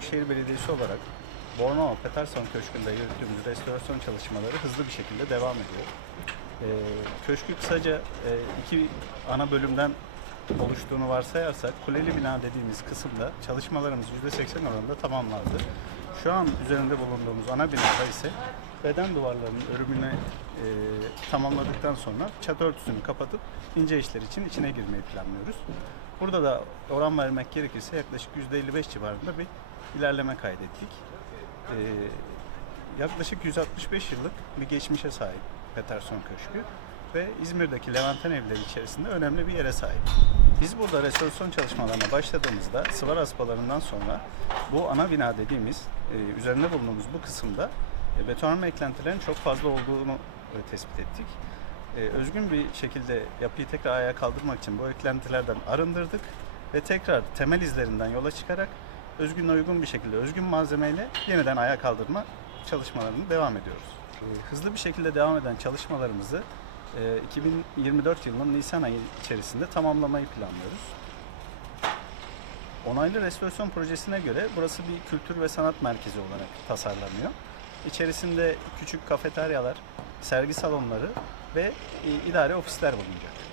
Büyükşehir Belediyesi olarak Bornova Peterson Köşkü'nde yürüttüğümüz restorasyon çalışmaları hızlı bir şekilde devam ediyor. Ee, köşkü kısaca e, iki ana bölümden oluştuğunu varsayarsak kuleli bina dediğimiz kısımda çalışmalarımız %80 oranında tamamlandı. Şu an üzerinde bulunduğumuz ana binada ise beden duvarlarının örümünü e, tamamladıktan sonra çatı örtüsünü kapatıp ince işler için içine girmeyi planlıyoruz. Burada da oran vermek gerekirse yaklaşık %55 civarında bir ilerleme kaydettik. Ee, yaklaşık 165 yıllık bir geçmişe sahip Peterson Köşkü ve İzmir'deki Levanten evleri içerisinde önemli bir yere sahip. Biz burada restorasyon çalışmalarına başladığımızda sıvar aspalarından sonra bu ana bina dediğimiz e, üzerinde bulunduğumuz bu kısımda e, betonarme eklentilerin çok fazla olduğunu e, tespit ettik. E, özgün bir şekilde yapıyı tekrar ayağa kaldırmak için bu eklentilerden arındırdık ve tekrar temel izlerinden yola çıkarak özgün uygun bir şekilde özgün malzemeyle yeniden ayağa kaldırma çalışmalarını devam ediyoruz. E, hızlı bir şekilde devam eden çalışmalarımızı e, 2024 yılının Nisan ayı içerisinde tamamlamayı planlıyoruz. Onaylı restorasyon projesine göre burası bir kültür ve sanat merkezi olarak tasarlanıyor. İçerisinde küçük kafeteryalar, sergi salonları ve e, idare ofisler bulunacak.